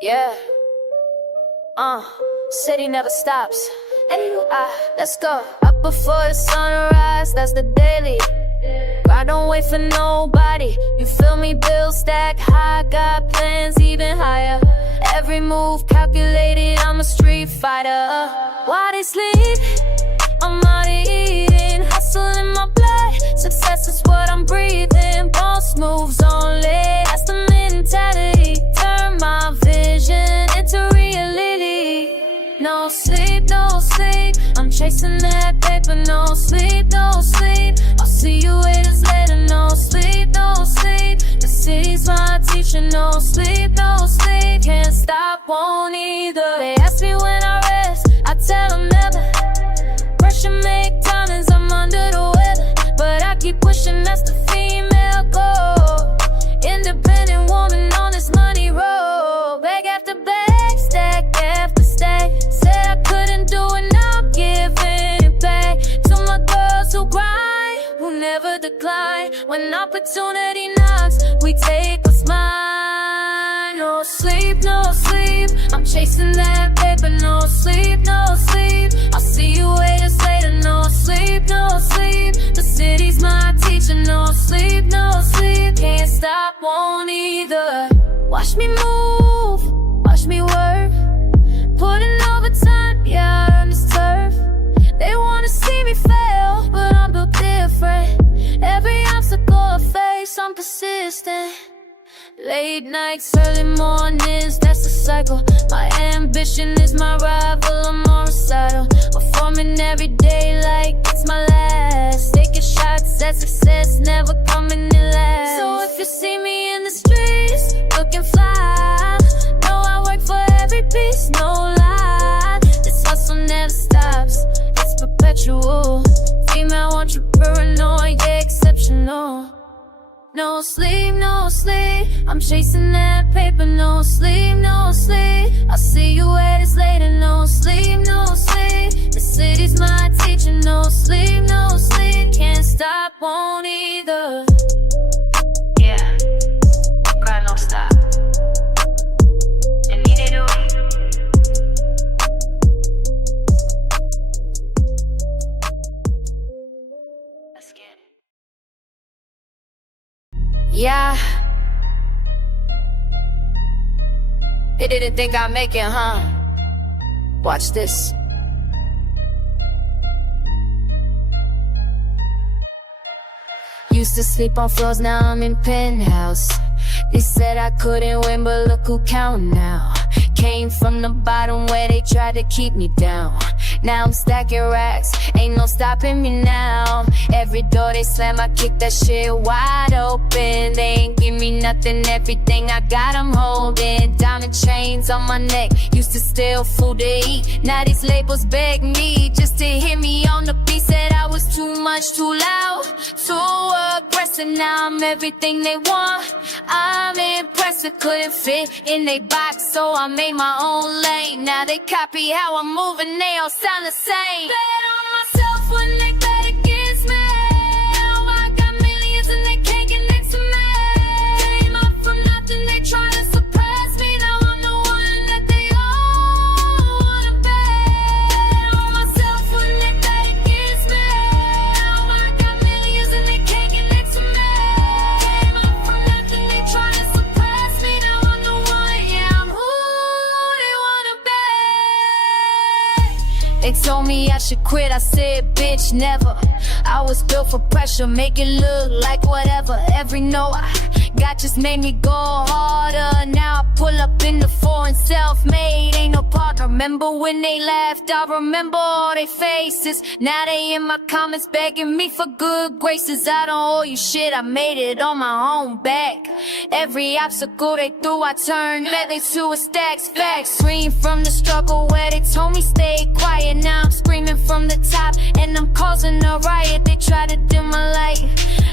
Yeah. City never stops. Let's go. Up before the sunrise, that's the daily. I don't wait for nobody. You feel me? Bills stack high, got plans even higher. Every move calculated, I'm a street fighter. While they sleep, I'm out eating, hustle in my blood. Success is what I'm breathing. Boss moves only, that's the mentality. Turn my vision into reality. No sleep, no sleep, I'm chasing that paper. No sleep, no sleep, I'll see you haters later. No sleep, no sleep, the city's my teacher. No sleep, no sleep, can't stop, won't either. They ask me when I rest, I tell them never. Pressure make diamonds, I'm under the weather, but I keep pushing, that's the female goal. Independent woman on this money road. Bag after bag, stack after stack. Said I couldn't do it, now I'm giving it back to my girls who grind, who never decline. When opportunity knocks, we take what's mine. No sleep, no sleep, I'm chasing that paper. No sleep, no sleep, I'll see you haters later. No sleep, no sleep, the city's my teacher. No sleep, no sleep, can't stop, won't either. Watch me move, watch me work, putting overtime, yeah, I earn this turf. They wanna see me fail, but I'm built different. Every obstacle I face, I'm persistent. Late nights, early mornings, that's the cycle. My ambition is my rival, I'm on recital. Performing every day like it's my last. Taking shots at success, never coming in last. So if you see me in the streets, looking fly, know I work for every piece, no lie. This hustle never stops, it's perpetual. Female entrepreneur, yeah, exceptional. No sleep, no sleep, I'm chasing that paper. No sleep, no sleep, I'll see you haters later. No sleep, no sleep, the city's my teacher. No sleep, no sleep, can't stop, won't either. Yeah, God no stop. You need it all. Let's get it. Yeah. They didn't think I'd make it, huh? Watch this. Used to sleep on floors, now I'm in penthouse. They said I couldn't win, but look who count now. Came from the bottom where they tried to keep me down. Now I'm stacking racks, ain't no stopping me now. Every door they slam, I kick that shit wide open. They ain't give me nothing, everything I got I'm holding. Diamond chains on my neck, used to steal food to eat. Now these labels beg me just to hear me on the beat. Said I was too much, too loud, too aggressive. Now I'm everything they want, I'm impressive. Couldn't fit in they box, so I made my own lane. Now they copy how I'm moving, they all sound the same. Bet on myself when they bet against me. Now I got millions and they can't get next to me. Came up from nothing, they try to suppress me. Now I'm the one that they all wanna bet on myself when they bet against me. Now I got millions and they can't get next to me. Came up from nothing, they try to suppress me. Now I'm the one, yeah, I'm who they wanna bet. They told me I should quit, I said bitch never. I was built for pressure, make it look like whatever. Every note I got just made me go harder. Now I pull up in the foreign, self-made, ain't no partner. Remember when they laughed, I remember all their faces. Now they in my comments begging me for good graces. I don't owe you shit, I made it on my own back. Every obstacle they threw, I turned medley to a stacks. Facts, scream from the struggle where they told me stay quiet. Now I'm screaming from the top and I'm causing a riot. They try to dim my light,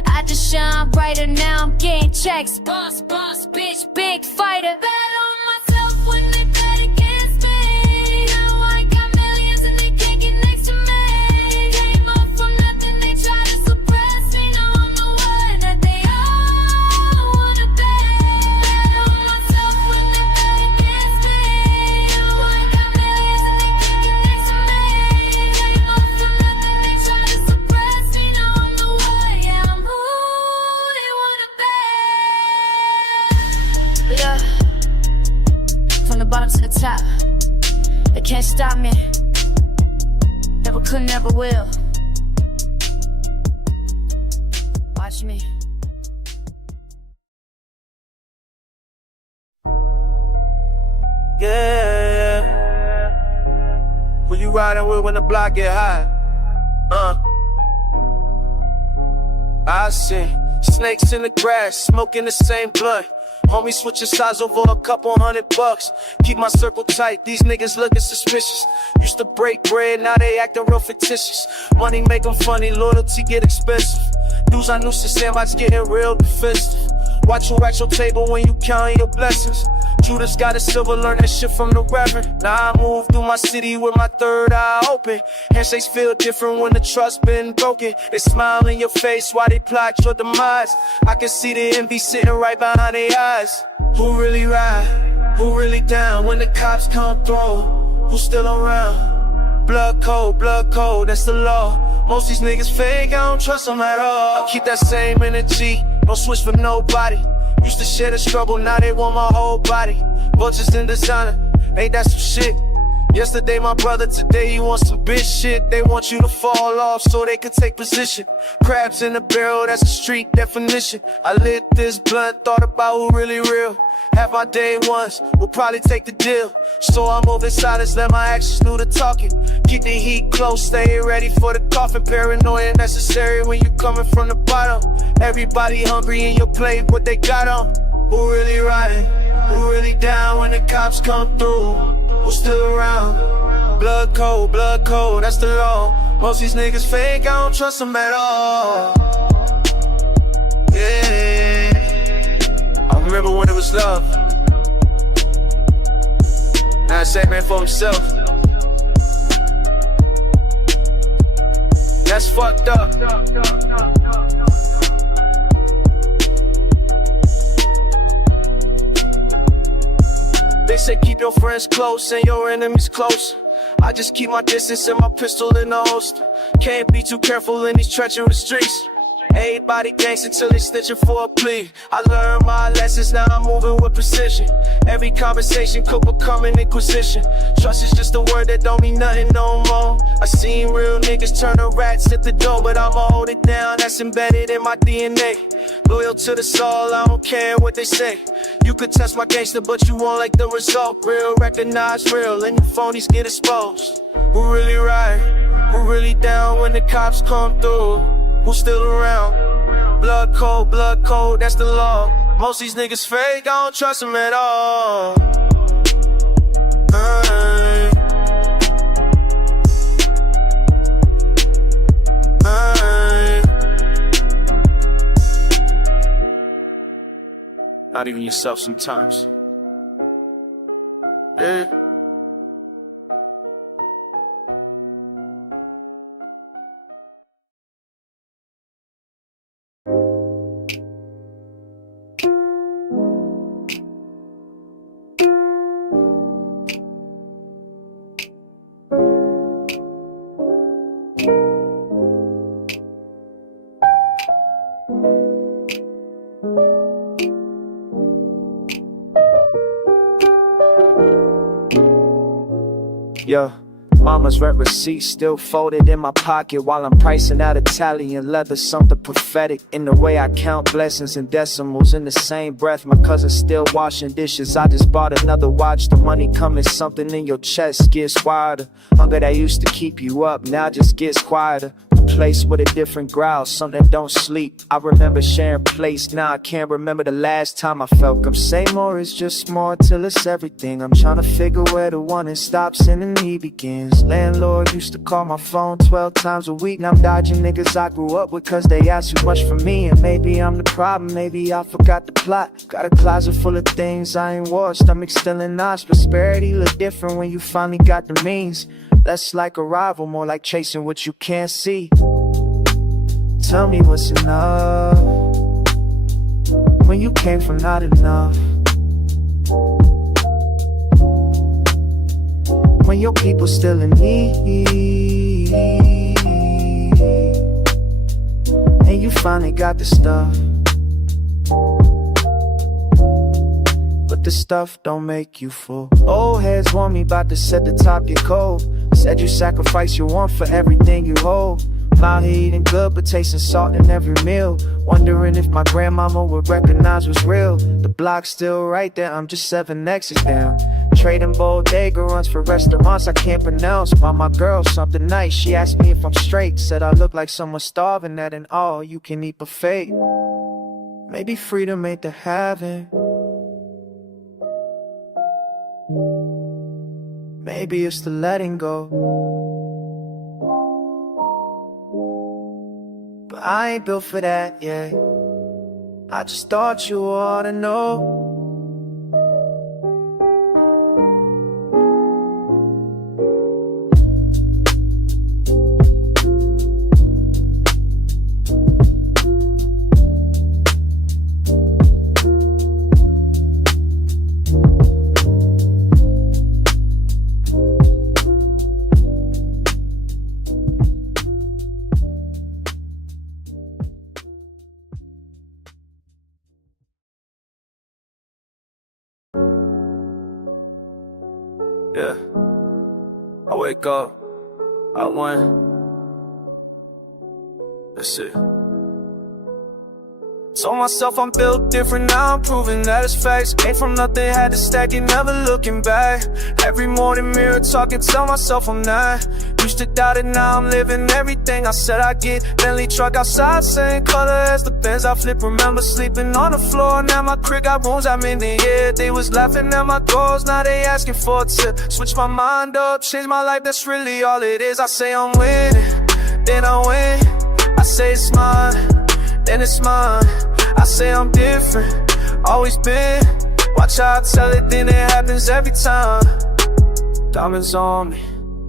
I just shine brighter. Now I'm getting checks, boss, bitch, big fighter. Bet on myself when they bet against me. Now I got millions and they can't get next to me. Came up from nothing, they try to suppress me. Now I'm the one that they all wanna bet on myself when they bet against me. Yeah, from the bottom to the top. They can't stop me. Never could, never will. Watch me. Yeah. Who you riding with when the block get high? I see snakes in the grass, smoking the same blunt. Homie switching sides over a couple $100. Keep my circle tight, these niggas looking suspicious. Used to break bread, now they acting real fictitious. Money make them funny, loyalty get expensive. Dudes I knew since sandbox getting real defensive. Watch you at your table when you counting your blessings. Judas got a silver, learn that shit from the reverend. Now I move through my city with my third eye open. Handshakes feel different when the trust been broken. They smile in your face while they plot your demise. I can see the envy sitting right behind their eyes. Who really ride? Who really down when the cops come through? Who still around? Blood cold, that's the law. Most these niggas fake, I don't trust them at all. I keep that same energy, don't switch for nobody. Used to share the struggle, now they want my whole body. Vultures in designer, ain't that some shit? Yesterday my brother, today he wants some bitch shit. They want you to fall off so they can take position. Crabs in the barrel, that's a street definition. I lit this blunt, thought about who really real. Have my day ones, will probably take the deal. So I move in silence, let my actions do the talking. Keep the heat close, stay ready for the coffin. Paranoia necessary when you coming from the bottom. Everybody hungry in your plate, what they got on. Who really riding? Who really down when the cops come through? Who still around? Blood cold, that's the law. Most these niggas fake, I don't trust them at all. Yeah, I remember when it was love. Now it's that man for himself. That's fucked up. They say keep your friends close and your enemies close. I just keep my distance and my pistol in the holster. Can't be too careful in these treacherous streets. Everybody gangs until they snitching for a plea. I learned my lessons, now I'm moving with precision. Every conversation could become an inquisition. Trust is just a word that don't mean nothing no more. I seen real niggas turn to rats at the door, but I'ma hold it down, that's embedded in my DNA. Loyal to the soul, I don't care what they say. You could test my gangster, but you won't like the result. Real, recognize real, and the phonies get exposed. Who really ride? Who really down when the cops come through? Who still around? Blood cold, that's the law. Most these niggas fake, I don't trust them at all. Not even yourself sometimes. Yeah. Yo, mama's rent receipt still folded in my pocket while I'm pricing out Italian leather, something prophetic in the way I count blessings and decimals in the same breath. My cousin's still washing dishes, I just bought another watch. The money coming, something in your chest gets wilder. Hunger that used to keep you up now just gets quieter. A place with a different growl, something that don't sleep. I remember sharing place, now I can't remember the last time I felt them. Say more is just more till it's everything. I'm trying to figure where the one that stops and the need begins. Landlord used to call my phone 12 times a week. Now I'm dodging niggas I grew up with cause they ask too much from me. And maybe I'm the problem, maybe I forgot the plot. Got a closet full of things I ain't wore, stomach still in knots. Prosperity look different when you finally got the means. Less like a rival, more like chasing what you can't see. Tell me what's enough when you came from not enough. When your people still in need and you finally got the stuff. But this stuff don't make you full. Old heads want me, bout to set the top get cold. Said you sacrifice your want for everything you hold. Out here eating good, but tasting salt in every meal. Wondering if my grandmama would recognize what's real. The block's still right there, I'm just 7 X's down. Trading bodega runs for restaurants I can't pronounce. By my girl, something nice, she asked me if I'm straight. Said I look like someone starving at an all-you-can-eat buffet. Maybe freedom ain't the having. Maybe it's the letting go. But I ain't built for that, yeah. I just thought you ought to know. Yeah, I wake up, I win. That's it. Told myself I'm built different, now I'm proving that it's facts. Came from nothing, had to stack it, never looking back. Every morning mirror talking, tell myself I'm not. Used to doubt it, now I'm living everything I said I get. Bentley truck outside, same color as the Benz I flip. Remember sleeping on the floor, now my crib got rooms I'm in the air. They was laughing at my goals, now they asking for a tip. Switch my mind up, change my life, that's really all it is. I say I'm winning, then I win. I say it's mine, then it's mine. I say I'm different, always been. Watch how I tell it, then it happens every time. Diamonds on me,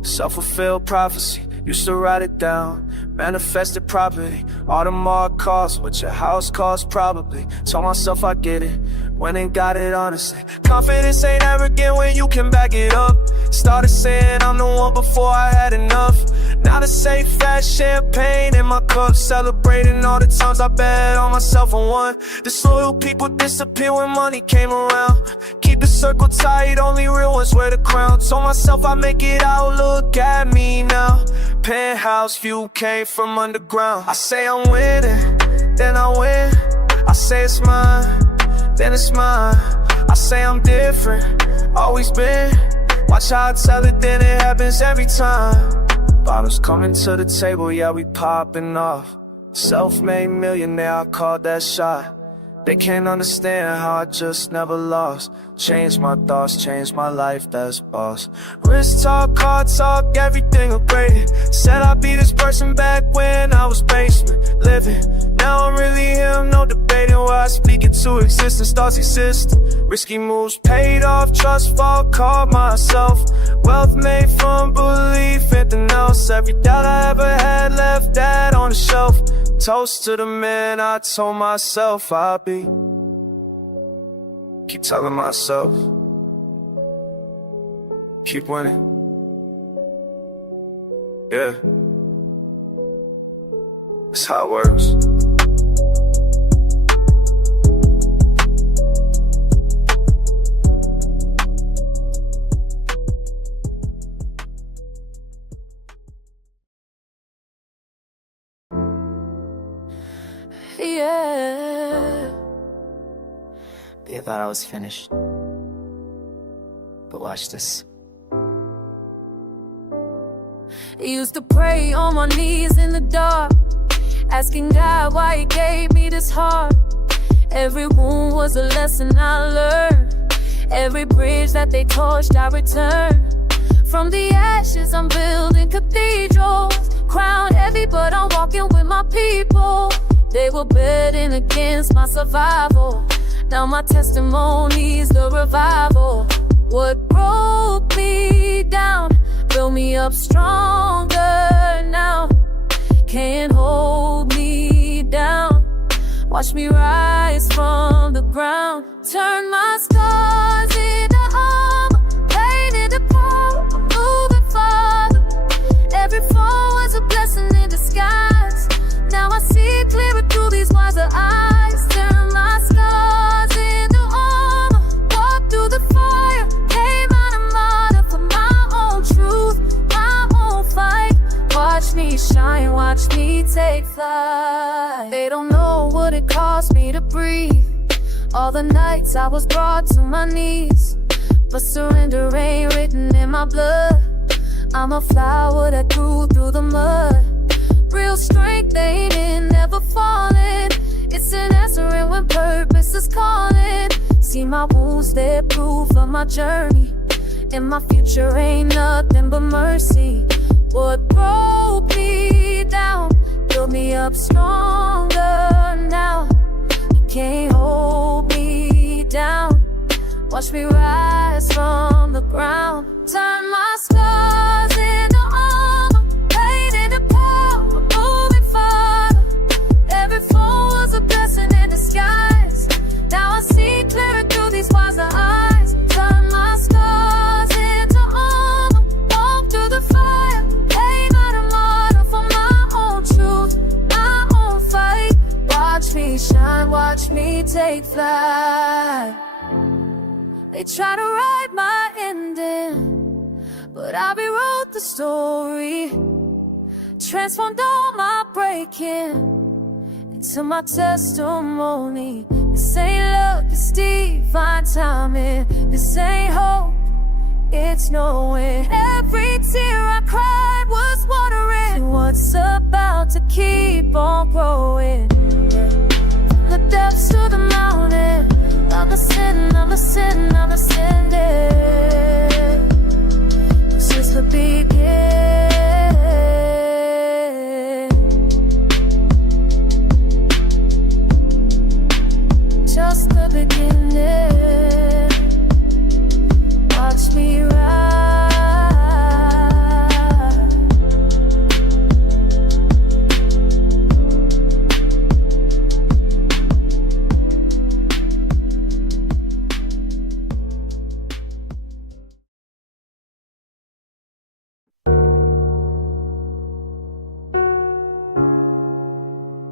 self-fulfilled prophecy. Used to write it down, manifested property. Audemars cost what your house costs probably. Told myself I get it, when ain't got it honestly. Confidence ain't arrogant when you can back it up. Started saying I'm the one before I had enough. Now the safe fast champagne in my cup, celebrating all the times I bet on myself and won. Disloyal people disappear when money came around. Keep the circle tight, only real ones wear the crown. Told myself I make it out, look at me now. Penthouse view came from underground. I say I'm winning, then I win. I say it's mine, then it's mine. I say I'm different, always been. Watch how I tell it, then it happens every time. Bottles coming to the table, yeah, we popping off. Self-made millionaire, I called that shot. They can't understand how I just never lost. Changed my thoughts, changed my life, that's boss. Wrist talk, car talk, everything upgraded. Said I'd be this person back when I was basement living. Now I'm really him, no debating why I speak it to existence, thoughts exist. Risky moves paid off, trust fall, called myself. Wealth made from belief, anything else. Every doubt I ever had, left that on the shelf. Toast to the man I told myself I'd be. Keep telling myself, keep winning. Yeah, that's how it works. Yeah. They thought I was finished. But watch this. Used to pray on my knees in the dark, asking God why he gave me this heart. Every wound was a lesson I learned. Every bridge that they torched I returned. From the ashes I'm building cathedrals. Crown heavy but I'm walking with my people. They were betting against my survival. Now my testimony's the revival. What broke me down built me up stronger now. Can't hold me down. Watch me rise from the ground. Turn my scars into armor, painted the pole, moving farther. Every fall was a blessing in disguise. Now I see clearer through these wiser eyes. Turn my scars into armor, walk take flight. They don't know what it cost me to breathe. All the nights I was brought to my knees, but surrender ain't written in my blood. I'm a flower that grew through the mud. Real strength ain't in never falling. It's an answering when purpose is calling. See my wounds, they're proof of my journey, and my future ain't nothing but mercy. What broke me down built me up stronger now. You can't hold me down. Watch me rise from the ground. Turn my scars into armor, pain into power, moving farther. Every fall was a blessing in disguise. Now I see clearer through these wiser eyes. Turn my scars into armor, walk through the fire. Ain't not a model for my own truth, my own fight. Watch me shine, watch me take flight. They try to write my ending, but I rewrote the story. Transformed all my breaking into my testimony. This ain't luck, it's divine timing. This ain't hope, it's knowing. Every tear I cried was watering what's about to keep on growing. From the depths to the mountain, I'm ascending, I'm ascending, I'm ascending. This is the beginning. Just the beginning. Watch me rise.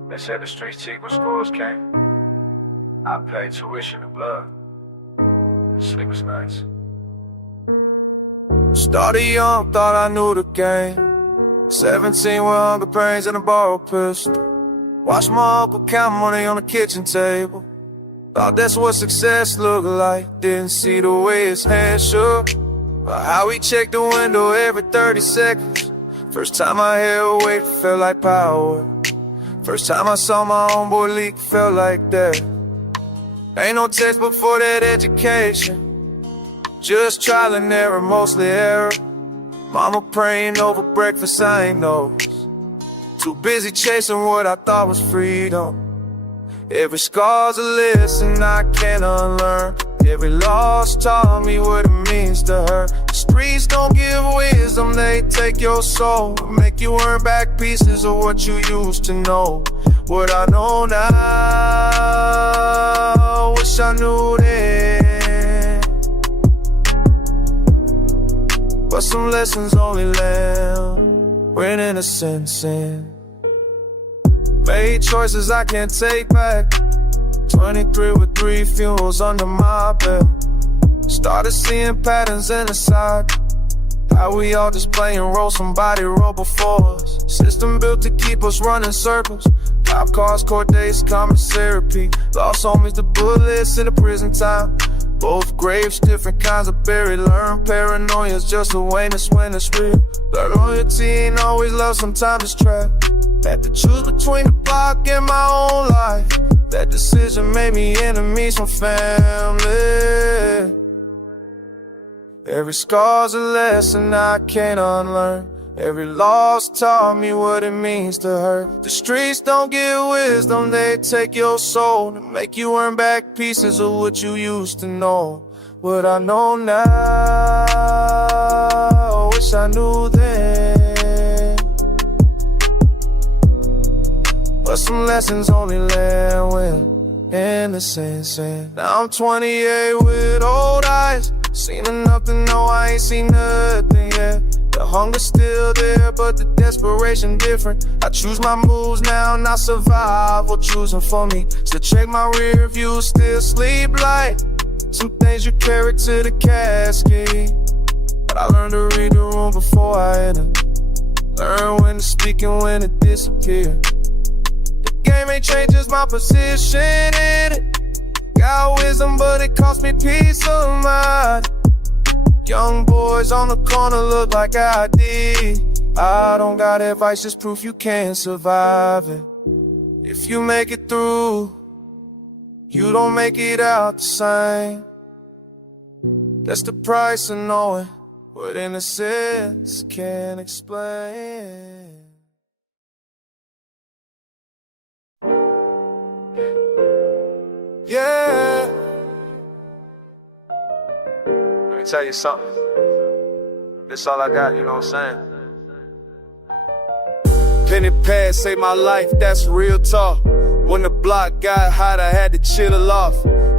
They said the streets cheap when schools came. I paid tuition in blood. Sleepless nights. Started young, thought I knew the game. 17 with hunger pains and a borrowed pistol. Watched my uncle count money on the kitchen table. Thought that's what success looked like. Didn't see the way his hands shook, or how he checked the window every 30 seconds. First time I held weight, felt like power. First time I saw my homeboy leak, felt like that. Ain't no textbook for that education, just trial and error, mostly error. Mama praying over breakfast, I ain't know. Too busy chasing what I thought was freedom. Every scar's a lesson I can't unlearn. Every loss taught me what it means to hurt. The streets don't give wisdom, they take your soul, make you earn back pieces of what you used to know. What I know now, wish I knew then. But some lessons only land when innocence in. Made choices I can't take back. 23 with 3 funerals under my belt. Started seeing patterns in the side. How we all just playing roles, somebody wrote before us. System built to keep us running circles. Cop cars, court dates, commissary. Lost homies to bullets in the prison time. Both graves, different kinds of buried. Learn paranoia's just a wayness when it's real. Learn loyalty ain't always love, sometimes it's trap. Had to choose between the block and my own life. That decision made me enemies from family. Every scar's a lesson I can't unlearn. Every loss taught me what it means to hurt. The streets don't give wisdom, they take your soul to make you earn back pieces of what you used to know. What I know now, wish I knew then. But some lessons only land when innocence in. Now I'm 28 with old eyes. Seen enough to know I ain't seen nothing yet. The hunger's still there, but the desperation different. I choose my moves now, not survival choosing for me. Still check my rear view, still sleep light. Some things you carry to the casket. But I learned to read the room before I enter. Learn when to speak and when to disappear. Game ain't changed, just my position in it. Got wisdom, but it cost me peace of mind. Young boys on the corner look like I did. I don't got advice, just proof you can survive it. If you make it through, you don't make it out the same. That's the price of knowing what innocence can't explain. Yeah. Let me tell you something. This all I got, you know what I'm saying? Penny pad saved my life, that's real talk. When the block got hot, I had to chill off.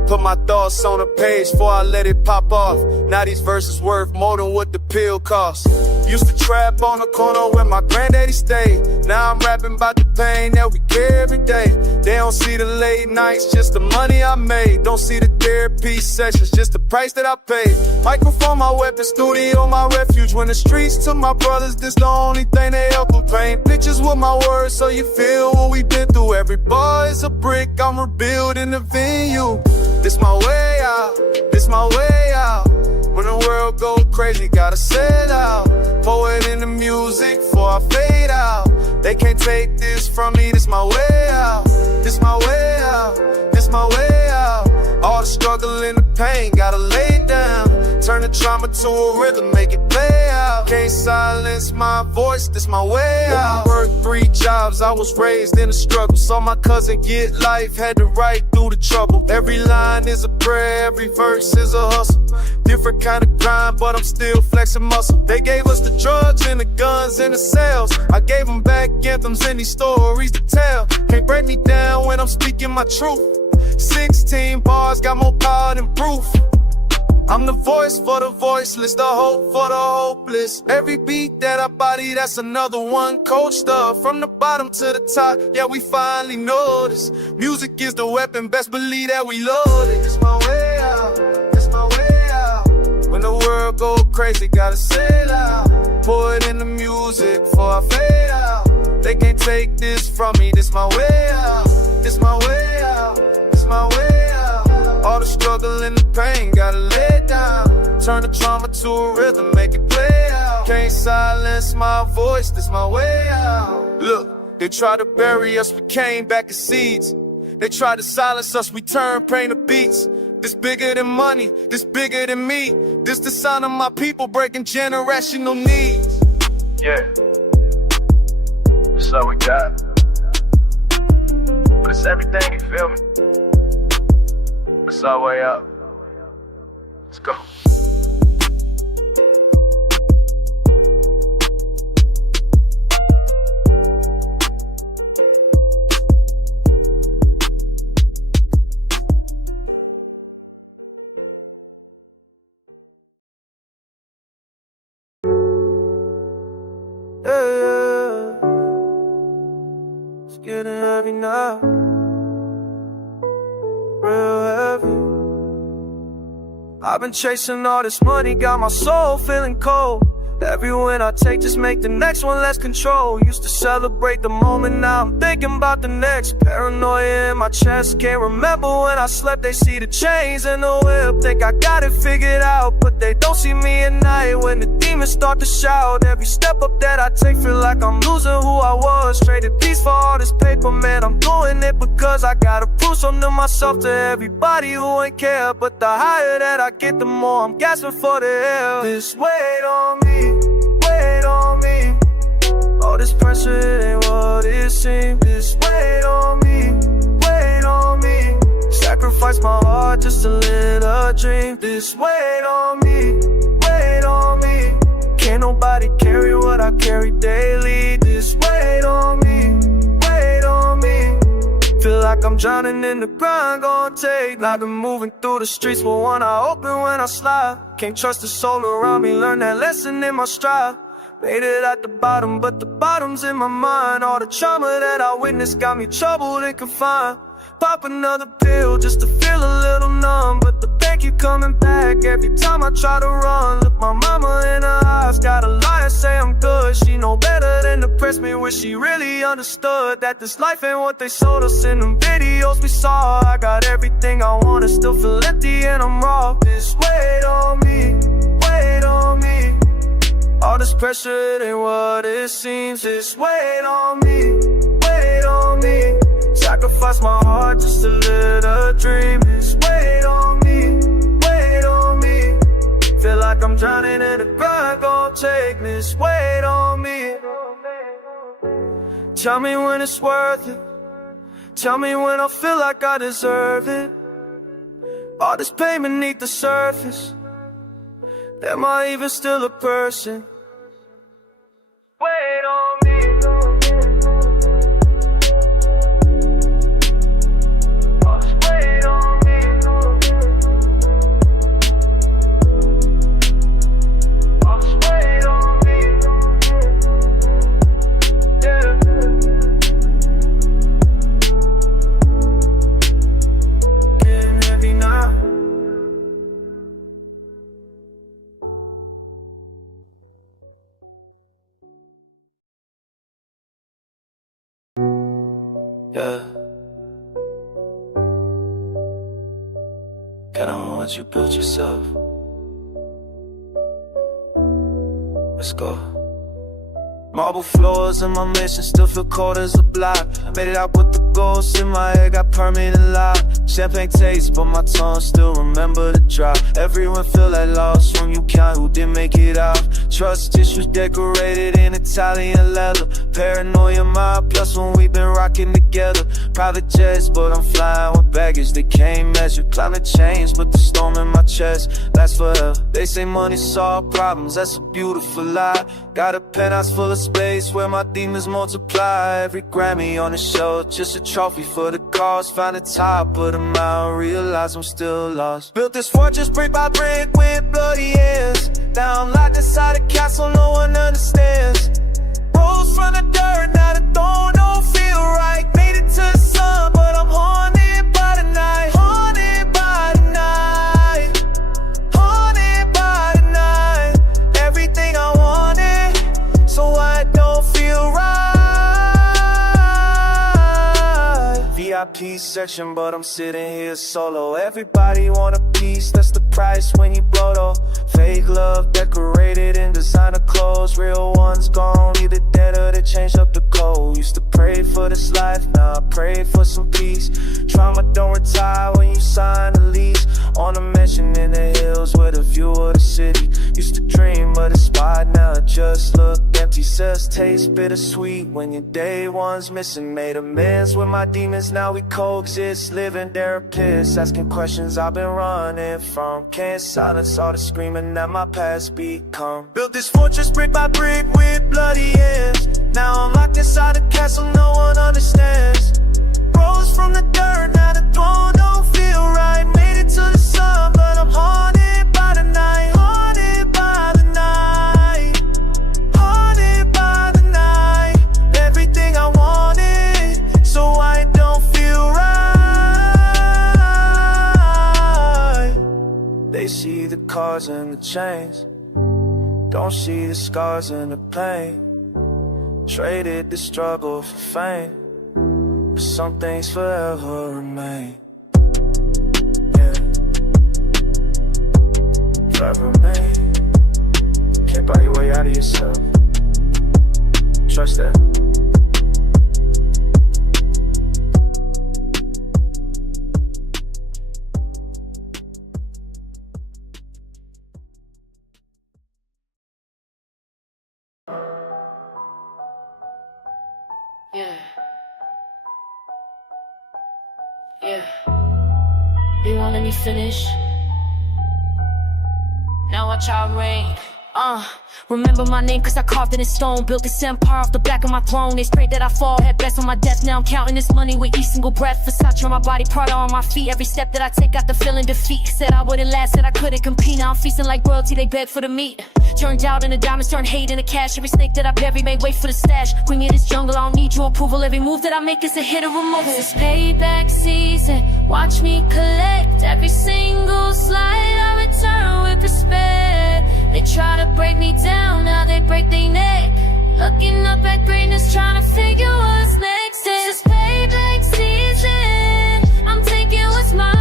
Put my thoughts on a page before I let it pop off. Now these verses worth more than what the pill cost. Used to trap on the corner where my granddaddy stayed. Now I'm rapping about the pain that we carry every day. They don't see the late nights, just the money I made. Don't see the therapy sessions, just the price that I paid. Microphone, my weapon, studio, my refuge. When the streets took my brothers, this the only thing they help them paint. Pictures with my words so you feel what we been through. Every bar is a brick, I'm rebuilding the venue. This my way out, this my way out. When the world go crazy, gotta sell out. Pour it in the music before I fade out. They can't take this from me, this my way out. This my way out, this my way out. All the struggle and the pain, gotta lay down. Turn the trauma to a rhythm, make it play out. Can't silence my voice, this my way out. Worked 3 jobs, I was raised in a struggle. Saw my cousin get life, had to write through the trouble. Every line is a prayer, every verse is a hustle. Different kind of grind, but I'm still flexing muscle. They gave us the drugs and the guns and the sales. I gave them back anthems and these stories to tell. Can't break me down when I'm speaking my truth. 16 bars, got more power than proof. I'm the voice for the voiceless, the hope for the hopeless. Every beat that I body, that's another one coached up. From the bottom to the top, yeah, we finally noticed. Music is the weapon, best believe that we load it. It's my way out, it's my way out. When the world go crazy, gotta sail out. Pour it in the music before I fade out. They can't take this from me, this my way out. This my way out, this my way out. All the struggle and the pain, gotta lay it down. Turn the trauma to a rhythm, make it play out. Can't silence my voice, this my way out. Look, they tried to bury us, we came back as seeds. They tried to silence us, we turned pain to beats. This bigger than money, this bigger than me. This the sound of my people breaking generational needs. Yeah, that's all we got. But it's everything, you feel me? It's our way out. Let's go. Yeah, it's getting heavy now. Real heavy. I've been chasing all this money, got my soul feeling cold. Every win I take, just make the next one less control. Used to celebrate the moment, now I'm thinking about the next. Paranoia in my chest, can't remember when I slept. They see the chains in the whip, think I got it figured out. But they don't see me at night when the demons start to shout. Every step up that I take, feel like I'm losing who I was. Traded peace for all this paper, man, I'm doing it because I gotta prove something to myself, to everybody who ain't care. But the higher that I get, the more I'm gasping for the air. This weight on me, weight on me. All this pressure, it ain't what it seems. This weight on me, weight on me. Sacrifice my heart just to live a dream. This weight on me, weight on me. Can't nobody carry what I carry daily. This weight on me, weight on me. Feel like I'm drowning in the grind, gon' take. I've been moving through the streets with one eye open when I slide. Can't trust the soul around me, learn that lesson in my stride. Made it at the bottom, but the bottom's in my mind. All the trauma that I witnessed got me troubled and confined. Pop another pill just to feel a little numb, but the pain keep coming back every time I try to run. Look my mama in her eyes, gotta lie and say I'm good. She know better than to press me, wish she really understood that this life ain't what they sold us in them videos we saw. I got everything I want and still feel empty and I'm raw. This weight on me, weight on me. All this pressure, it ain't what it seems. This weight on me, weight on me. Sacrifice my heart just to live a dream. This weight on me, weight on me. Feel like I'm drowning in the grind, gon' take this weight on me. Tell me when it's worth it. Tell me when I feel like I deserve it. All this pain beneath the surface. Am I even still a person? Wait on me. Wait on me. Wait on me. Yeah. Getting heavy now. Yeah. Count on what you built yourself. Let's go. Marble floors in my mission, still feel cold as a block. Made it out with the ghosts in my head, got permanent lock. Champagne taste, but my tongue still remember the drop. Everyone feel like lost from you count who didn't make it out. Trust issues decorated in Italian leather. Paranoia mob, plus when we been rocking together. Private jets, but I'm flying with baggage they can't measure. Climate change, but the storm in my chest lasts forever. They say money solve problems, that's a beautiful lie. Got a penthouse full of space where my demons multiply. Every Grammy on the show, just a trophy for the cause. Find the top of the mountain, realize I'm still lost. Built this fortress brick by brick with bloody hands. Now I'm locked inside a castle no one understands. Rose from the dirt, now the throne don't feel right. Made it to the sun, but I'm haunted by the night. Haunted by the night. Haunted by the night. Everything I wanted, so I don't feel right. VIP section, but I'm sitting here solo. Everybody want a piece, that's the price when you blow though. Fake love decorated in designer clothes. Real ones gone, either dead or they changed up the code. Used to pray for this life, now I pray for some peace. Trauma don't retire when you sign the lease. On a mansion in the hills with a view of the city. Used to dream of the spot, now it just look empty. Says taste bittersweet when your day one's missing. Made amends with my demons, now we coexist. Living therapists, asking questions I've been running from. Can't silence all the screaming that my past become. Built this fortress brick by brick with bloody hands. Now I'm locked inside a castle no one understands. Rose from the dirt, now the throne don't feel right. Made it to the sun, but I'm haunted by the night. Haunted by the night. Haunted by the night. Everything I wanted, so I don't feel right. They see the cars and the chains, don't see the scars and the pain. Traded the struggle for fame, but some things forever remain. Yeah, forever remain. Can't buy your way out of yourself. Trust that. Yeah. Yeah. You won't let me finish. Now watch how I rain. Remember my name cause I carved it in stone. Built this empire off the back of my throne. They sprayed that I fall, had best on my death. Now I'm counting this money with each single breath. Versace on my body, Prada on my feet. Every step that I take got the feeling defeat. Said I wouldn't last, said I couldn't compete. Now I'm feasting like royalty, they beg for the meat. Turned out into diamonds, turned hate into cash. Every snake that I bury made way for the stash. Queen me in this jungle, I don't need your approval. Every move that I make is a hit or a move. It's payback season, watch me collect. Every single slide I return with respect. They try to break me down, now they break their neck. Looking up at greatness, trying to figure what's next. It's payback season, I'm taking what's mine.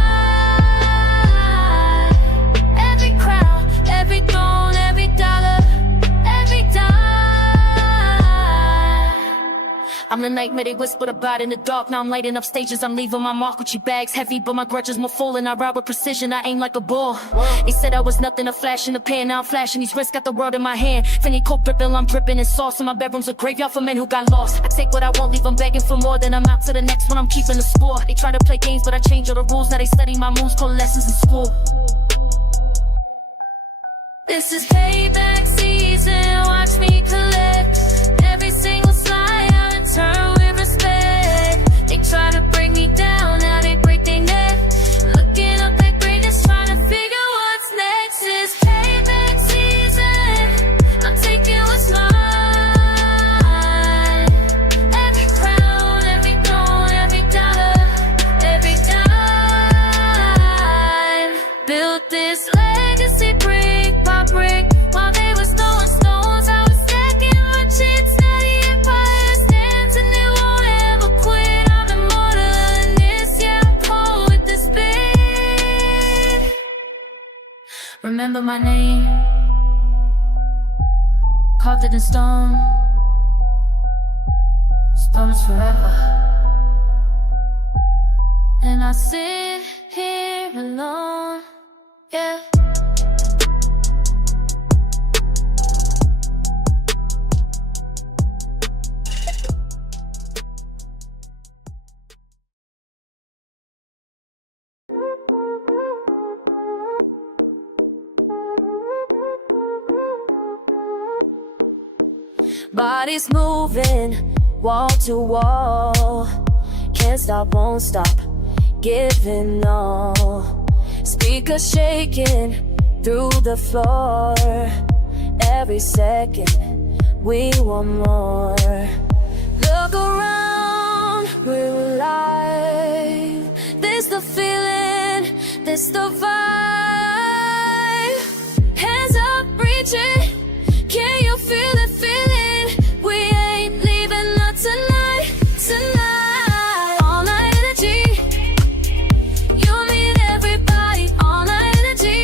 Every crown, every throne, every dollar, every dime. I'm the nightmare they whispered about in the dark. Now I'm lighting up stages, I'm leaving my mark. Gucci bags heavy, but my grudges more full. And I ride with precision, I aim like a bull. They said I was nothing, a flash in the pan. Now I'm flashing these wrists, got the world in my hand. Fanny coke dripping, I'm dripping in sauce. And my bedroom's a graveyard for men who got lost. I take what I won't, leave them begging for more. Then I'm out to the next one, I'm keeping the score. They try to play games, but I change all the rules. Now they study my moves, call lessons in school. This is payback season, watch me collect. Every single slide I return with respect. They try to break me down, now they break their neck. Looking up at greatness, trying to figure what's next. It's payback season, I'm taking what's mine. Every crown, every throne, every dollar, every dime. Built this legacy brick by brick. While they was throwing stones, I was stacking my chips. Now the empire stands and it won't ever quit. I'm immortal in this, yeah, I'm cold with this big. Remember my name, carved it in stone. Stones forever. And I sit here alone, yeah. Bodies moving, wall to wall. Can't stop, won't stop, giving all. Speakers shaking through the floor. Every second, we want more. Look around, we're alive. This the feeling, this the vibe. Hands up, reach it. Can you feel it, we ain't leaving, not tonight, tonight. All night energy, you mean everybody. All night energy,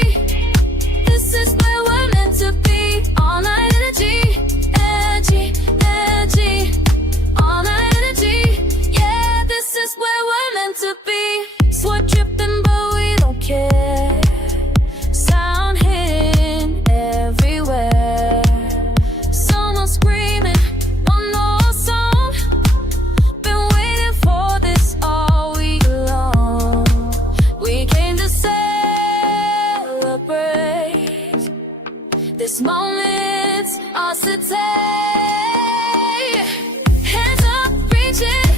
this is where we're meant to be. All night energy, energy, energy. All night energy, yeah, this is where we're meant to be. Sweat dripping, but we don't care. Sound hitting everywhere. Someone screaming, don't know a song. Been waiting for this all week long. We came to celebrate. This moment's ours to take. Hands up, reach it.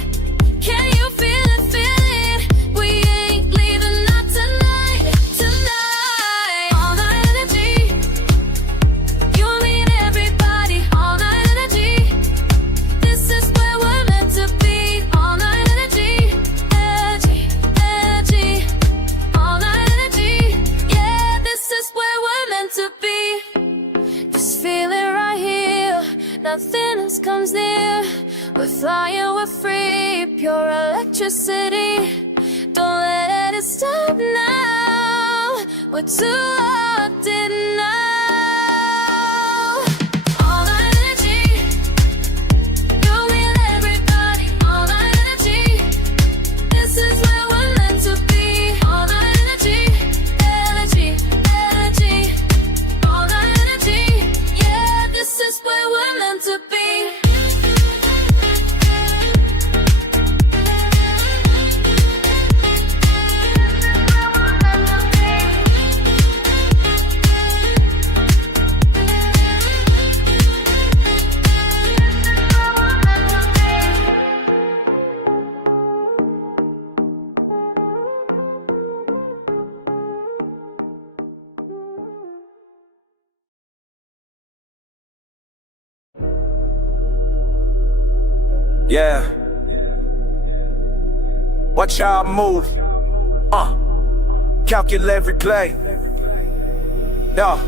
Can you feel it, we ain't leaving, not tonight, tonight. All night energy, you mean everybody. All night energy, this is where we're meant to be. All night energy, energy, energy. All night energy, yeah, this is where we're meant to be. Just feel it right here, nothing else comes near. We're flying, we're free, pure electricity. Don't let it stop now, we're too locked in now. All night energy, you mean everybody. All night energy, this is where we're meant to be. All night energy, energy, energy. All night energy, yeah, this is where we're meant to be. Yeah. Watch how I move. Calculate every play. Yeah.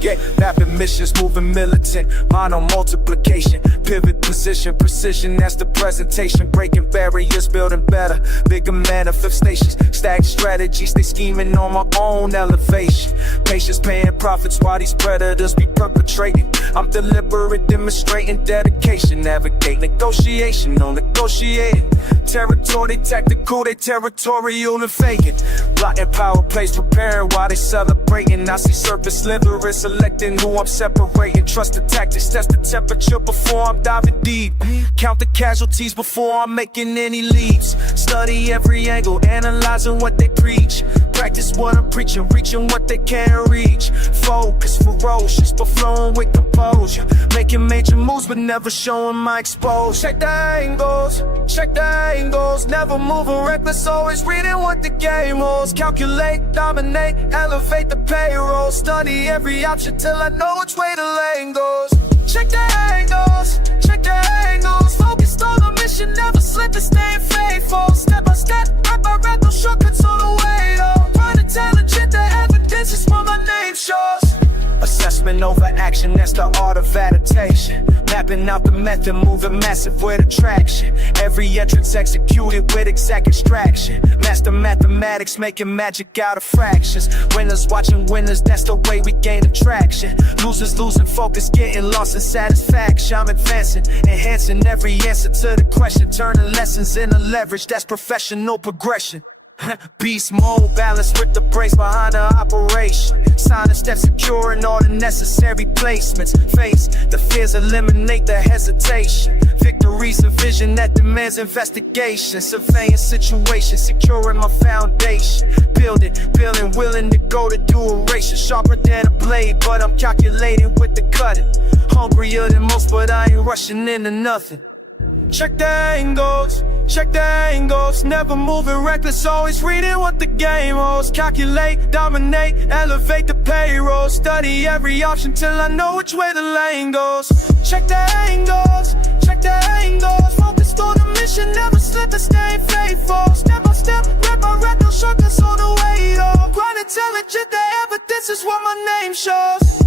Get rapid missions, moving militant, mono multiplication, pivot position, precision, that's the presentation, breaking barriers, building better, bigger manifestations, stack strategies, they scheming on my own elevation, patience paying profits while these predators be perpetrating, I'm deliberate, demonstrating dedication, navigate, negotiation, no negotiating, territory tactical, they territorial and faking, blocking power plays, preparing while they celebrating, I see surface slithering, selecting who I'm separating. Trust the tactics, test the temperature before I'm diving deep. Count the casualties before I'm making any leaps. Study every angle, analyzing what they preach. Practice what I'm preaching, reaching what they can't reach. Focus, ferocious, but flowing with composure. Making major moves, but never showing my exposure. Check the angles, check the angles. Never moving reckless, always reading what the game holds. Calculate, dominate, elevate the payroll. Study every option till I know which way the lane goes. Check the angles, check the angles. Focused on the mission, never slip and stay faithful. Step by step, rep by rep, no shortcuts on the way though. Find intelligent, the evidence is what my name shows. Assessment over action, that's the art of adaptation. Mapping out the method, moving massive with attraction. Every entrance executed with exact extraction. Master mathematics, making magic out of fractions. Winners watching winners, that's the way we gain attraction. Losers losing focus, getting lost in satisfaction. I'm advancing, enhancing every answer to the question. Turning lessons into leverage, that's professional progression. Beast mode, balance with the brace behind the operation. Sign a step secure in all the necessary placements. Face the fears, eliminate the hesitation. Victory's a vision that demands investigation. Surveying situations, securing my foundation. Building, willing to go to duration. Sharper than a blade, but I'm calculating with the cutting. Hungrier than most, but I ain't rushing into nothing. Check the angles, check the angles. Never moving reckless, always reading what the game holds. Calculate, dominate, elevate the payroll. Study every option till I know which way the lane goes. Check the angles, check the angles. Focused on the mission, never slip and stay faithful. Step by step, rep by rep, no shortcuts on the way though. Grind intelligent, the evidence is what my name shows.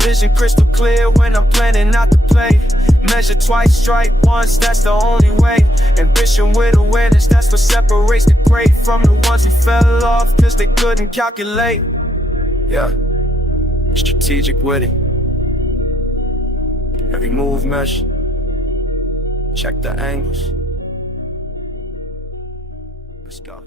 Vision crystal clear when I'm planning not to play. Measure twice, strike once, that's the only way. Ambition with awareness, that's what separates the great from the ones who fell off cause they couldn't calculate. Yeah, strategic with it. Every move measure. Check the angles. Let's go.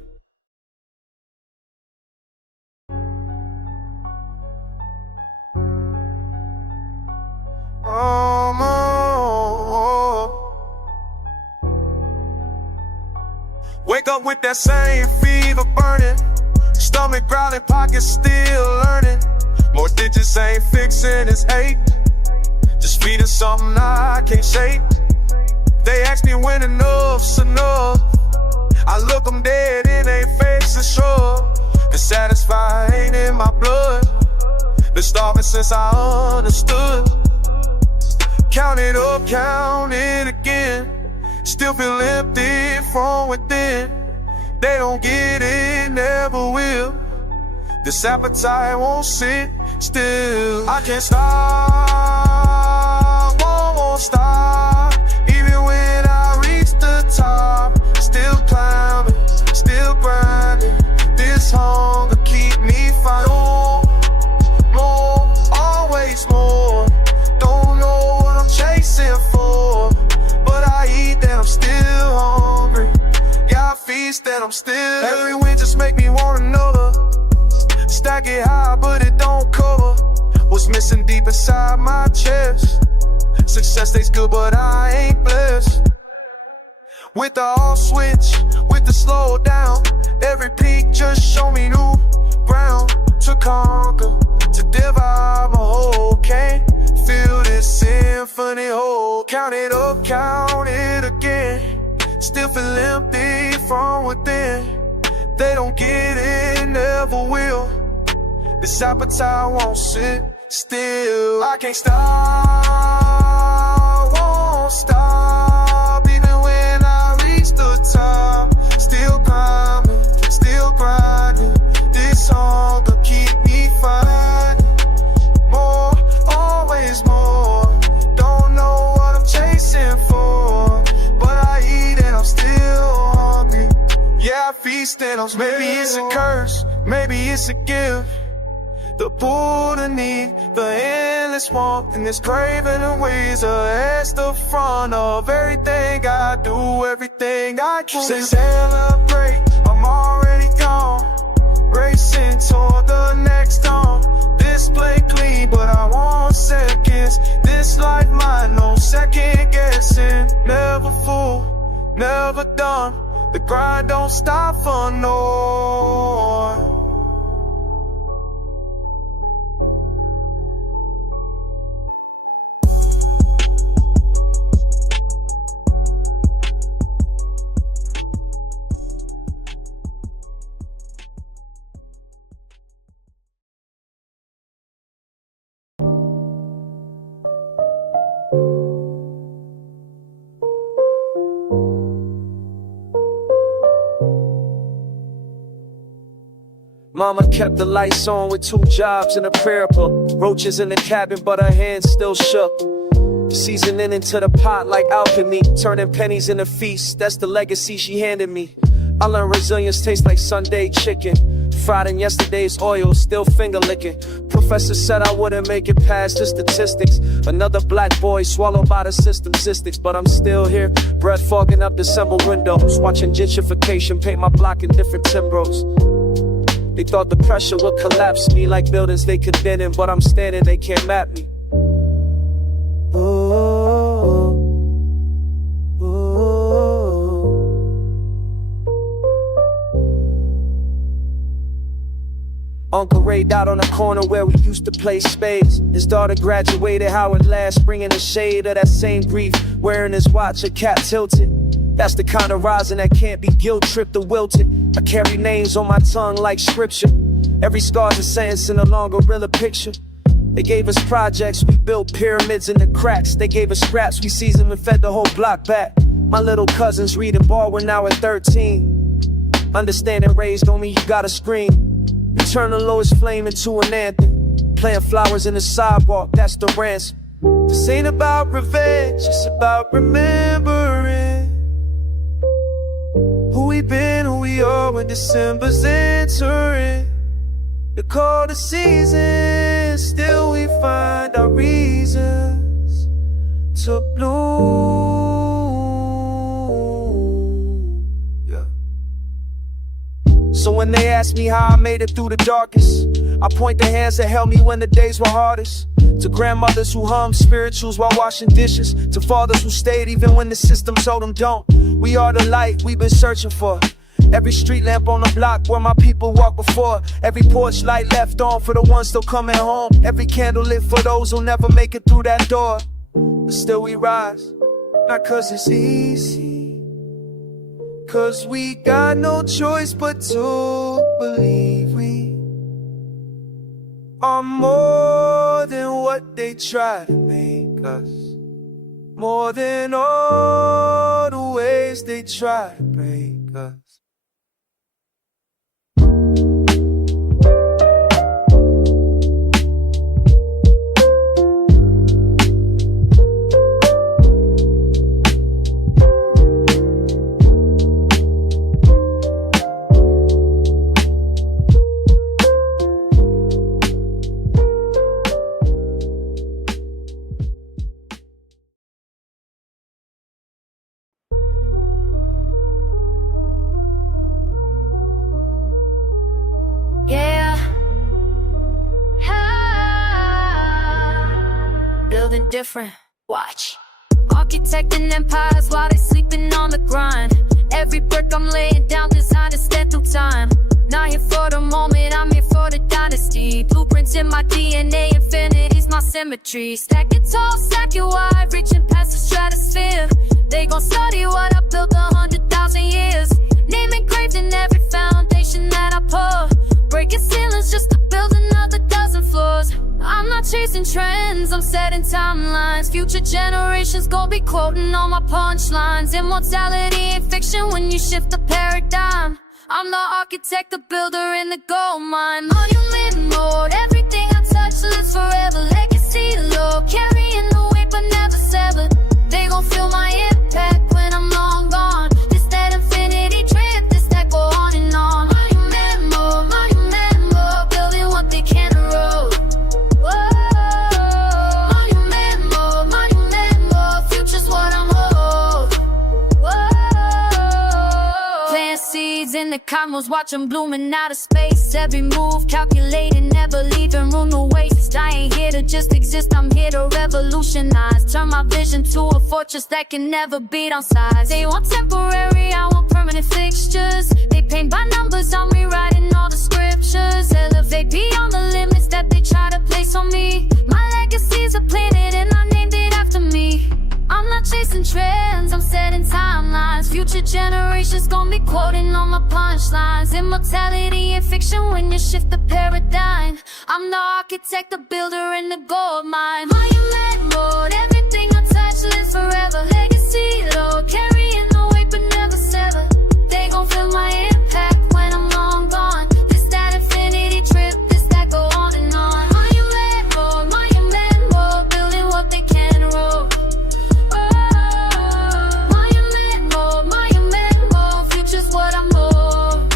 Wake up with that same fever burning, stomach growling, pockets still learning. More digits ain't fixing his hate, just feeding something I can't shake. They ask me when enough's enough, I look them dead in they faces sure. Been satisfied ain't in my blood, been starving since I understood. Count it up, count it again, still feel empty from within. They don't get it, never will. This appetite won't sit still. I can't stop, won't stop. Even when I reach the top, still climbing, still grinding. This hunger keep me fighting. More, always more. Don't know what I'm chasing for, but I eat that I'm still hungry. Yeah, I feast that I'm still. Every win just make me want another. Stack it high, but it don't cover what's missing deep inside my chest. Success tastes good, but I ain't blessed. With the off switch, with the slow down, every peak just show me new ground to conquer, to devour my whole. Can't feel this symphony whole. Count it up, count it again, still feel empty from within. They don't get it, never will. This appetite won't sit still. I can't stop, won't stop. Even when top, still climbing, still grinding. This song will keep me fighting. More, always more. Don't know what I'm chasing for, but I eat and I'm still hungry. Yeah, I feast and I'm maybe it's a curse, maybe it's a gift. The Buddha need the endless want, and this craving and ways as the front of everything I do, everything I do. Say celebrate, I'm already gone, racing toward the next dawn. This play clean, but I want seconds. This life mine, no second guessing. Never full, never done. The grind don't stop for no one. Mama kept the lights on with 2 jobs and a prayer book. Roaches in the cabin, but her hands still shook. Seasoning into the pot like alchemy, turning pennies into feasts. That's the legacy she handed me. I learned resilience tastes like Sunday chicken, fried in yesterday's oil, still finger licking. Professor said I wouldn't make it past the statistics. Another black boy swallowed by the system cystics, but I'm still here, breath fogging up December windows, watching gentrification paint my block in different timbros. They thought the pressure would collapse me like buildings they could bend in, but I'm standing, they can't map me. Oh, oh, oh. Uncle Ray died on the corner where we used to play spades. His daughter graduated Howard last, bringing the shade of that same grief, wearing his watch, a cap tilted. That's the kind of rising that can't be guilt-tripped or wilted. I carry names on my tongue like scripture. Every scar's a sentence in a long gorilla picture. They gave us projects, we built pyramids in the cracks. They gave us scraps, we seasoned and fed the whole block back. My little cousins read and ball when now at 13. Understanding raised on me, you gotta scream. You turn the lowest flame into an anthem. Playing flowers in the sidewalk, that's the ransom. This ain't about revenge, it's about remembering who we been, who we are when December's entering. The coldest season, still we find our reasons to bloom. Yeah. So when they ask me how I made it through the darkest, I point the hands that held me when the days were hardest. To grandmothers who hummed spirituals while washing dishes, to fathers who stayed even when the system told them don't. We are the light we've been searching for. Every street lamp on the block where my people walked before. Every porch light left on for the ones still coming home. Every candle lit for those who'll never make it through that door. But still we rise, not cause it's easy, cause we got no choice but to believe we are more than what they try to make us, more than all the ways they try to break us. Different. Watch. Architecting empires while they sleeping on the grind. Every brick I'm laying down designed to stand through time. Not here for the moment, I'm here for the dynasty. Blueprints in my DNA, infinity's my symmetry. Stack it tall, stack it wide, reaching past the stratosphere. They gon' study what I built 100,000 years. Name engraved in every foundation that I pour. breaking ceilings just to build another dozen floors. I'm not chasing trends, I'm setting timelines. Future generations gon' be quoting all my punchlines. Immortality ain't fiction when you shift the paradigm. I'm the architect, the builder, in the gold mine. Monument mode, everything I touch lives forever. Legacy low, carrying the weight but never severed. They gon' feel my impact when I'm long gone. This that infinity trip, this that go on and on. Monument mode, building what they can't erode. Whoa, monument mode, future's what I'm owed. Whoa, plant seeds in the cosmos, watch them blooming out of space. Every move calculated, never leaving room to waste. I ain't here to just exist, I'm here to revolutionize. Turn my vision to a fortress that can never be downsized. They want temporary, I want permanent fixtures. They paint by numbers, I'm rewriting all the scriptures. Elevate beyond the limits that they try to place on me. My legacy's a planet and I named it after me. I'm not chasing trends, I'm setting timelines. Future generations gon' be quoting all my punchlines. Immortality ain't fiction when you shift the paradigm. I'm the architect, the builder, in the gold mine. Monument mode, everything I touch lives forever. Legacy low, carrying the weight but never sever. They gon' feel my impact when I'm long gone. This that infinity trip, this that go on and on. Monument mode, building what they can't erode. What I'm owed.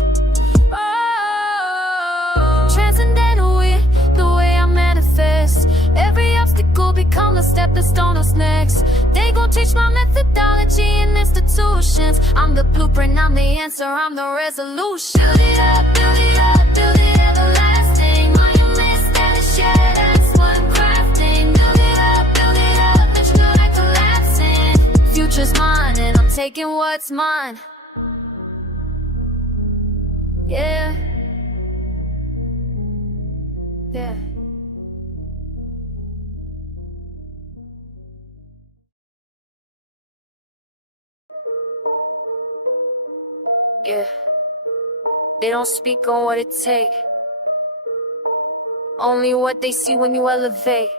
Oh, transcendental with the way I manifest. Every obstacle become a stepping stone what's next. They gon' teach my methodology in institutions. I'm the blueprint, I'm the answer, I'm the resolution. Build it up, build it up, build it everlasting. Monuments that are shared, that's what I'm crafting. Build it up, let you know that collapsing. Future's mine and I'm taking what's mine. Yeah. Yeah. Yeah. They don't speak on what it take. Only what they see when you elevate.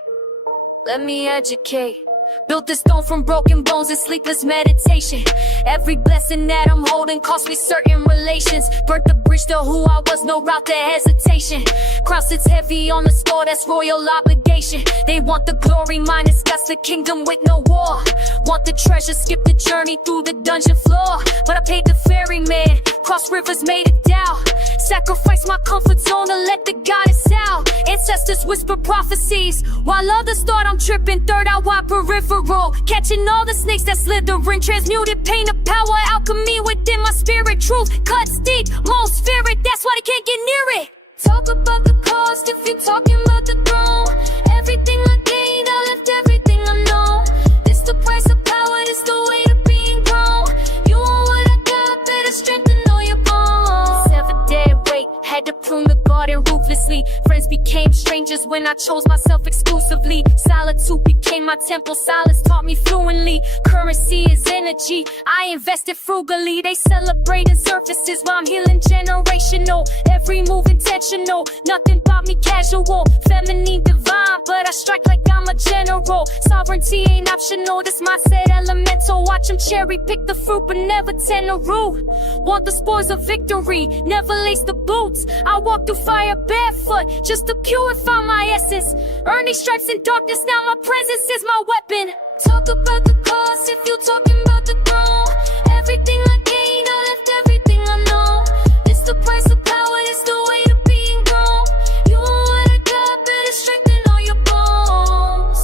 Let me educate. Built this stone from broken bones and sleepless meditation. Every blessing that I'm holding cost me certain relations. Burnt the bridge to who I was, no route to hesitation. Cross sits heavy on the store, that's royal obligation. They want the glory, mine discuss the kingdom with no war. Want the treasure, skip the journey through the dungeon floor. But I paid the ferryman, cross rivers made it down. Sacrifice my comfort zone to let the goddess out. Ancestors whisper prophecies, while others thought I'm tripping. Third eye wide peripheral, catching all the snakes that slithering. Transmuted pain to power, alchemy within my spirit. Truth cuts deep, most spirit, that's why they can't get near it. Talk about the cost if you're talking about the throne. Everything I gained, I left everything I know. This the price of power, this the way to being grown. You want what I got, better strengthen all your bones. 7 dead weight, had to prune the garden ruthlessly. Friends became strangers when I chose myself exclusively. Solitude became my temple, silence taught me fluently. Currency is energy, I invested frugally. They celebrating surfaces while I'm healing generational. Every move intentional, nothing about me casual. Feminine divine, but I strike like I'm a general. Sovereignty ain't optional, this mindset elemental. Watch them cherry pick the fruit but never tend to root. Want the spoils of victory, never lace the boots. I walk through fire barefoot just to purify my essence. Earn these stripes in darkness, now my presence is my weapon. Talk about the cost if you're talking about the throne. Everything I gained, I left everything I know. It's the price of power, it's the way to being grown. You want what I got, better strengthen all your bones.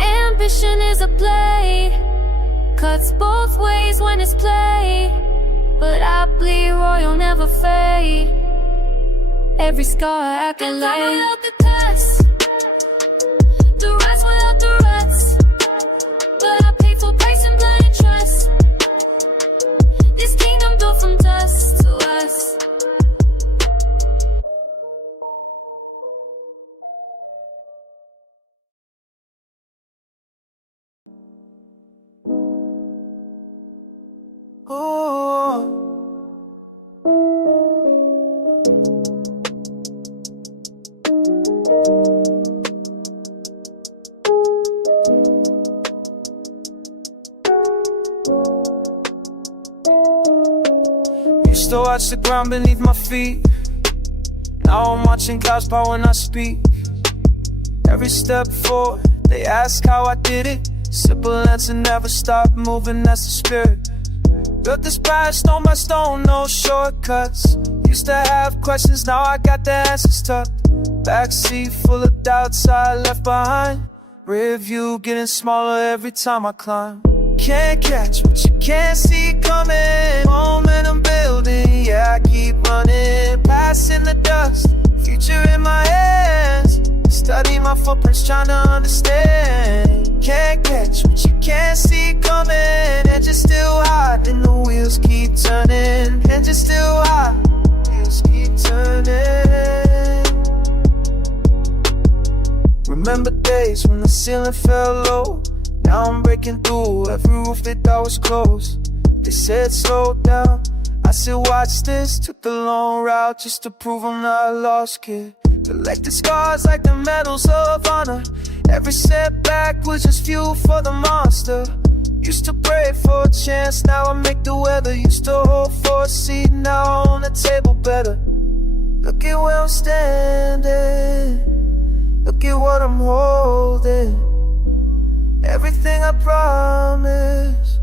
Ambition is a blade, cuts both ways when it's played. But I bleed royal, never fade. Every scar accolade. Without the cuts, the rise without the ruts. But I paid full price in blood and trust. This kingdom built from dust to us. to watch the ground beneath my feet. Now I'm watching clouds part when I speak. Every step forward, they ask how I did it. Simple answer, never stop moving, that's the spirit. Built this path stone by stone, no shortcuts. Used to have questions, now I got the answers tucked. Backseat full of doubts I left behind. Rear view getting smaller every time I climb. Can't catch what you can't see coming. Momentum building, yeah, I keep running. Passing the dust, future in my hands. Study my footprints, trying to understand. Can't catch what you can't see coming. And you're still hot, and the wheels keep turning. And you're still hot, wheels keep turning. Remember days when the ceiling felt low. Now I'm breaking through every roof they thought was closed. They said slow down, I said watch this. Took the long route just to prove I'm not a lost kid. Collected scars like the medals of honor. Every setback was just fuel for the monster. Used to pray for a chance, now I make the weather. Used to hope for a seat, now on the table better. Look at where I'm standing. Look at what I'm holding. Everything I promised,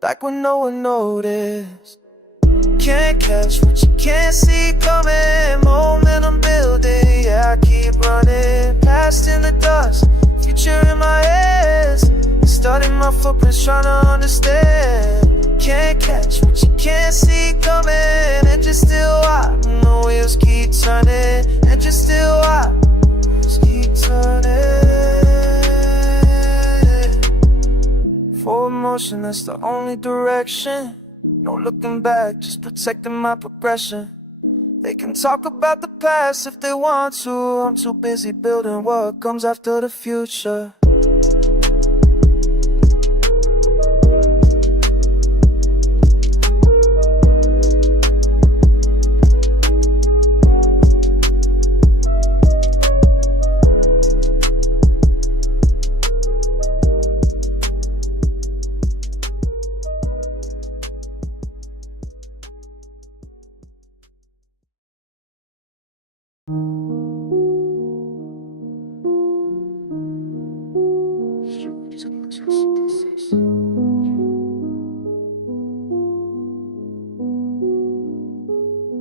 back when no one noticed. Can't catch what you can't see coming. Momentum building, yeah, I keep running. Past in the dust, future in my hands. Studying my footprints, trying to understand. Can't catch what you can't see coming. And you're still hot, and the wheels keep turning. And you're still hot, wheels keep turning. Forward motion, that's the only direction. No looking back, just protecting my progression. They can talk about the past if they want to. I'm too busy building what comes after the future.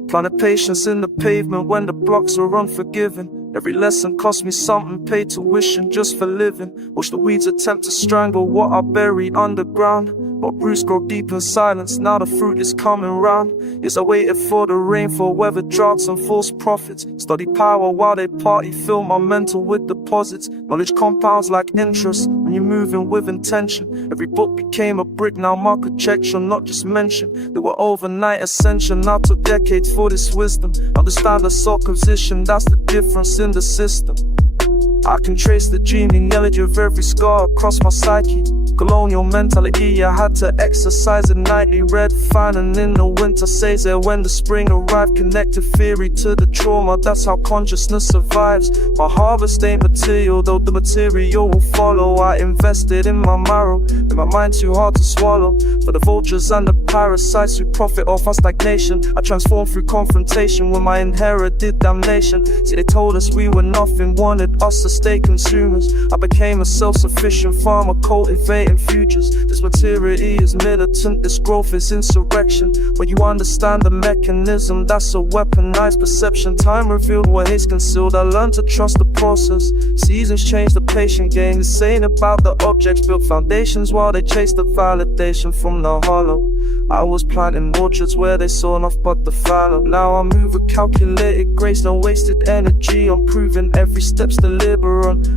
Planted patience in the pavement when the blocks are unforgiving. Every lesson cost me something, paid tuition just for living. Watch the weeds attempt to strangle what I buried underground. But roots grow deep in silence, now the fruit is coming round. Yes, I waited for the rainfall, weather droughts and false prophets. Study power while they party, fill my mental with deposits. Knowledge compounds like interest when you're moving with intention. Every book became a brick, now mark a check shall not just mention. They were overnight ascension, now took decades for this wisdom. Understand the soul position, that's the difference in the system. I can trace the genealogy of every scar across my psyche. Colonial mentality, I had to exercise it nightly. Red fanning in the winter, says there when the spring arrived. Connected theory to the trauma, that's how consciousness survives. My harvest ain't material, though the material will follow. I invested in my marrow, in my mind too hard to swallow. For the vultures and the parasites who profit off our stagnation, I transformed through confrontation when my inherited damnation. See, they told us we were nothing, wanted us to stay consumers. I became a self-sufficient farmer, cultivating futures. This maturity is militant, this growth is insurrection. When you understand the mechanism, that's a weaponized perception. Time revealed what hate's concealed, I learned to trust the process. Seasons change the patient game. This ain't about the objects, built foundations while they chase the validation from the hollow. I was planting orchards where they saw enough but the fallow. Now I move with calculated grace, no wasted energy. I'm proving every step's deliberate.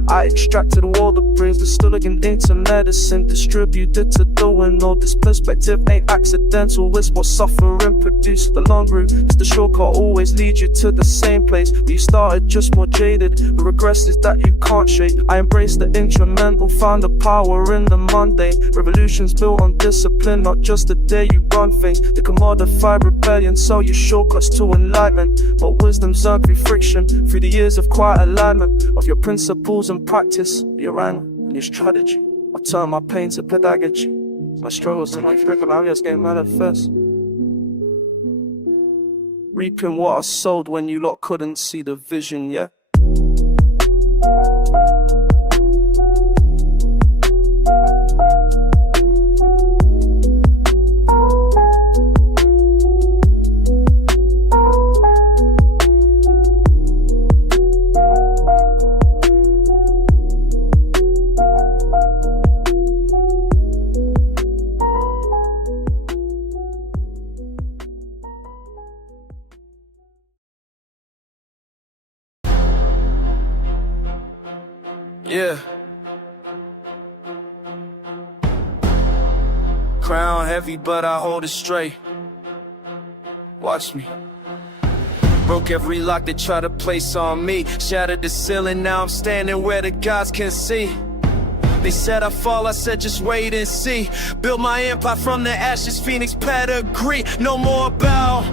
I extracted all the brains, distilled into medicine, distributed to the window. This perspective ain't accidental, it's what suffering produced. The long route is the shortcut, always lead you to the same place. But you started just more jaded, the regress is that you can't shake. I embrace the instrumental, found the power in the mundane. Revolutions built on discipline, not just the day you run things. They commodify rebellion, so you shortcuts to enlightenment. But wisdom's earned through friction, through the years of quiet alignment of your principles and practice, your angle and your strategy. I turn my pain to pedagogy, my struggles to my curriculum, I just get manifest. reaping what I sowed when you lot couldn't see the vision, yeah? Yeah. Crown heavy, but I hold it straight. Watch me. Broke every lock they try to place on me. Shattered the ceiling, now I'm standing where the gods can see. They said I fall, I said just wait and see. Build my empire from the ashes, Phoenix pedigree. No more bow,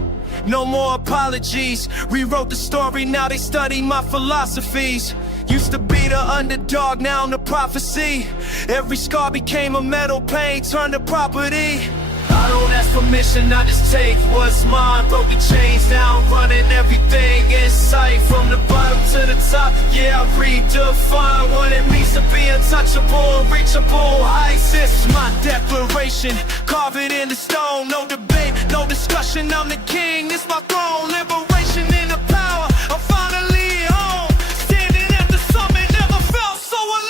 no more apologies. Rewrote the story, now they study my philosophies. Used to be the underdog, now I'm the prophecy. Every scar became a metal pane, turned to property. I don't ask permission, I just take what's mine. Broke the chains, now I'm running everything in sight. From the bottom to the top, yeah, I redefine what it means to be untouchable, unreachable heights. This is my declaration, carve it in the stone. No debate, no discussion, I'm the king, this my throne. Liberation in the power, I'm finally home. Standing at the summit, never felt so alone.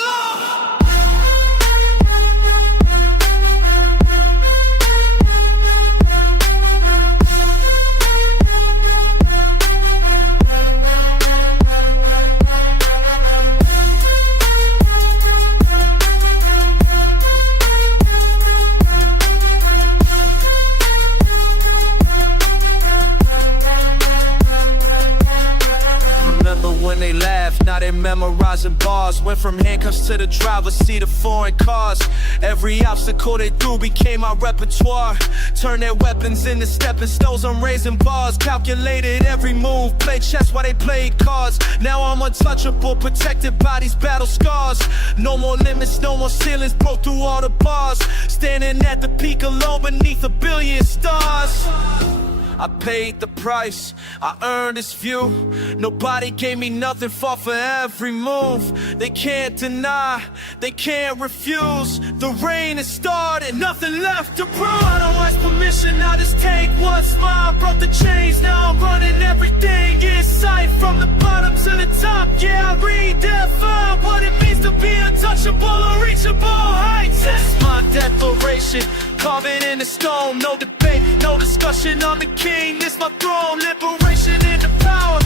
When they laugh, now they memorizing bars. Went from handcuffs to the driver's seat of foreign cars. Every obstacle they threw became my repertoire. Turned their weapons into stepping stones, I'm raising bars. Calculated every move, played chess while they played cards. Now I'm untouchable, protected by these battle scars. No more limits, no more ceilings, broke through all the bars. Standing at the peak alone beneath 1 billion stars. I paid the price, I earned this view. Nobody gave me nothing, fought for every move. They can't deny, they can't refuse. The rain has started, nothing left to prove. I don't ask permission, I just take what's mine. Broke the chains, now I'm running everything in sight. From the bottom to the top, yeah, I redefine what it means to be untouchable, unreachable heights. That's my declaration, carve it in the stone. No debate, no discussion, I'm the king, this my throne. Liberation in the power,